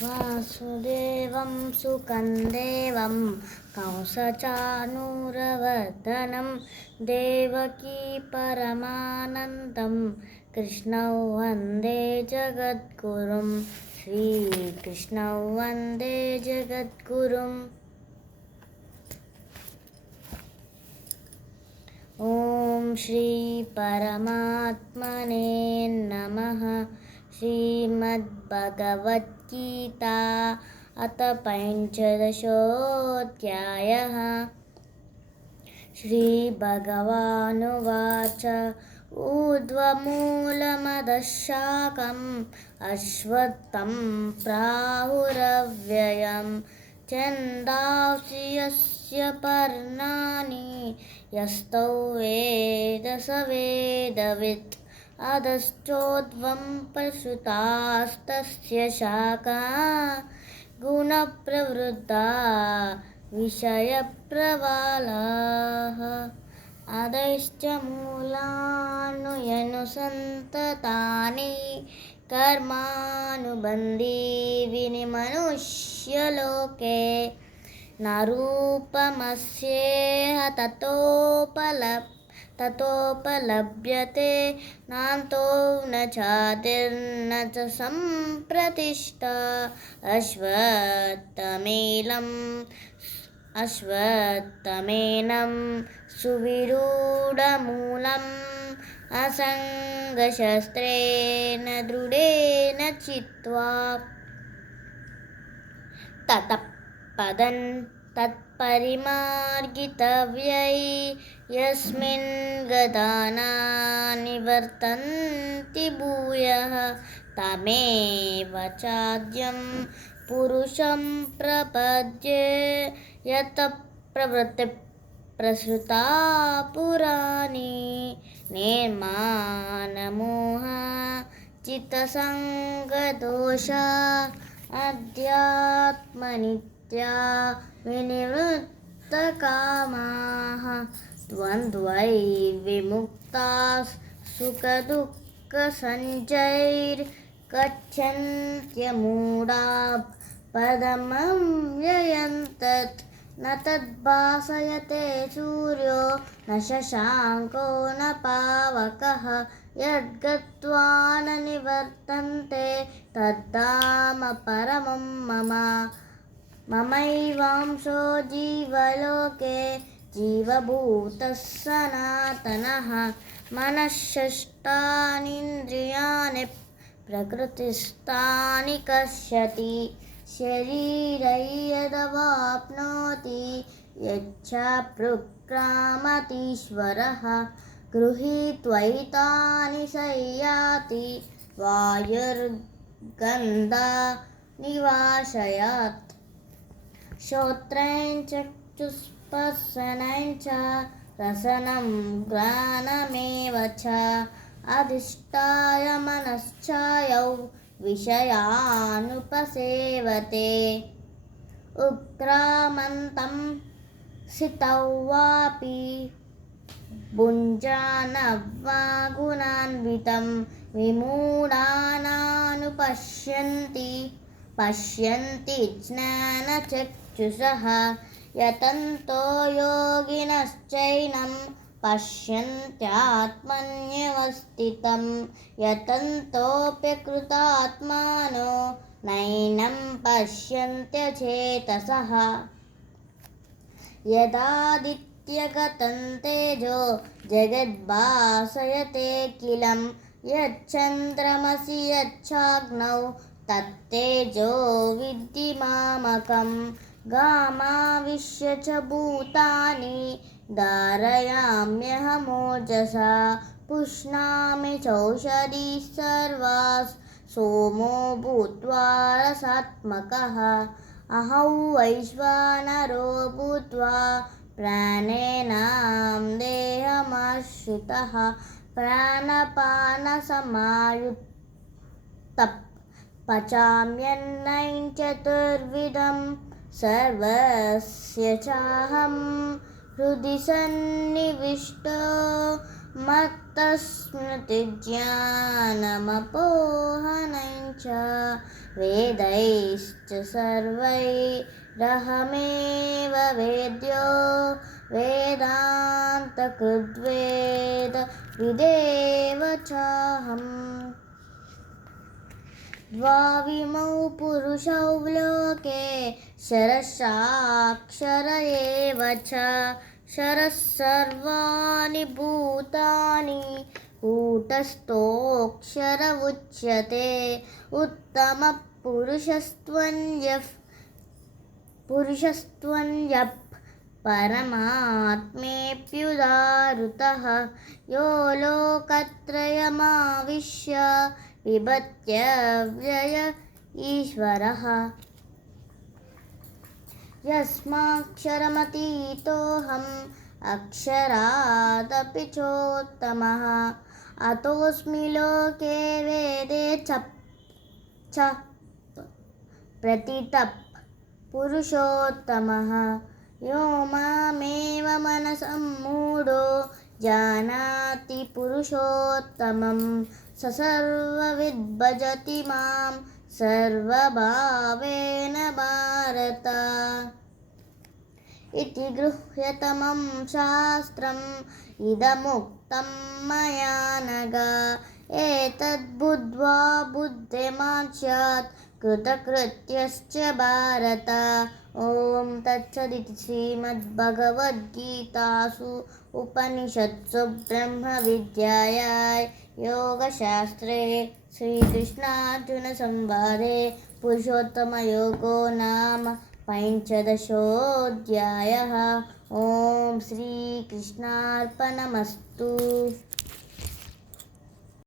वासुदेवं सुकन्देवं कंसचानूरवर्धनं देवकी परमानन्दं कृष्णौ वन्दे जगद्गुरुं श्रीकृष्णौ वन्दे जगद्गुरुम्। ॐ श्री परमात्मने नमः। श्रीमद्भगवद्गीता अथ पञ्चदशोऽध्यायः। श्रीभगवानुवाच ऊर्ध्वमूलमधः शाखम् अश्वत्थं प्राहुरव्ययं छन्दांसि यस्य पर्णानि यस्तौ वेद स वेदवित् अधश्चोर्ध्वं प्रसृतास्तस्य शाखाः गुणप्रवृद्धा विषयप्रवालाः अधश्च मूलान्यनुसन्ततानि कर्मानुबन्धीनि मनुष्यलोके न रूपमस्येह ततोपलभ्यते नान्तो न चादिर्न च सम्प्रतिष्ठा। अश्वत्थमेनं सुविरूढमूलम् असङ्गशस्त्रेण दृढेन चित्वा ततः पदं तत्परिमार्गितव्यै यस्मिन् गताः निवर्तन्ति भूयः तमेव चाद्यं पुरुषं प्रपद्ये यतः प्रवृत्तिः प्रसृता पुराणी निर्माणमोह चित्तसङ्गदोषा अध्यात्मनित्या विनिवृत्तकामाः द्वन्द्वैर्विमुक्ताः सुखदुःखसञ्जैर्गच्छन्त्यमूढा पदमव्ययं तत् न तद्भासयते सूर्यो न शशाङ्को न पावकः यद्गत्वा न निवर्तन्ते तद्धाम परमं मम। ममैवांशो जीवलोके जीवभूतः सनातनः मनःषष्ठानीन्द्रियाणि प्रकृतिस्थानि कर्षति शरीरै यदवाप्नोति यच्चाप्युत्क्रामतीश्वरः गृहीत्वैतानि संयाति वायुर्गन्धा निवासयात् श्रोत्रेण चक्षुस्पर्शनेन च रसनं घ्राणमेव च अधिष्ठाय मनश्चायौ विषयानुपसेवते उत्क्रामन्तं स्थितौ वापि भुञ्जानवा गुणान्वितं पश्यन्ति ज्ञानचक्षुषः यतन्तो योगिनश्चैनं पश्यन्त्यात्मन्यवस्थितं यतन्तोऽप्यकृतात्मानो नैनं पश्यन्त्यचेतसः यदादित्यगतं तेजो जगद्भासयतेऽखिलं यच्चन्द्रमसि यच्चाग्नौ तत्तेजो विद्धि मामकं गामाविश्य च भूतानि धारयाम्यहमोजसा पुष्णामि चौषधीः सर्वाः सोमो भूत्वा रसात्मकः अहं वैश्वानरो भूत्वा प्राणिनां देहमाश्रितः प्राणपानसमायुक्तः पचाम्यन्नं चतुर्विधं सर्वस्य चाहं हृदि सन्निविष्टो मत्तस्मृतिज्ञानमपोहनं वेदैश्च सर्वैरहमेव वेद्यो वेदान्तकृद्वेद विदेव चाहम् द्वाविमौ पुरुषौ लोके क्षरश्चाक्षर एव च क्षरः सर्वाणि भूतानि कूटस्थोऽक्षर उच्यते पुरुषस्त्वन्यः परमात्मेऽप्युदाहृतः यो लोकत्रयमाविश्य बिभत्यव्यय ईश्वरः यस्माक्षरमतीतोऽहम् अक्षरादपि चोत्तमः अतोऽस्मि लोके वेदे च प्रतितः पुरुषोत्तमः यो मामेव मनसम्मूढो जानाति पुरुषोत्तमं स सर्वविद् भजति मां सर्वभावेन भारत इति गृह्यतमं शास्त्रम् इदमुक्तं मया नघ एतद्बुद्ध्वा बुद्धिमान् स्यात् कृतकृत्यश्च भारत ॐ तत्सदिति श्रीमद्भगवद्गीतासु उपनिषत्सु ब्रह्मविद्यायां योगशास्त्रे श्रीकृष्णार्जुनसंवादे पुरुषोत्तमयोगो नाम पञ्चदशोऽध्यायः। ॐ श्रीकृष्णार्पणमस्तु।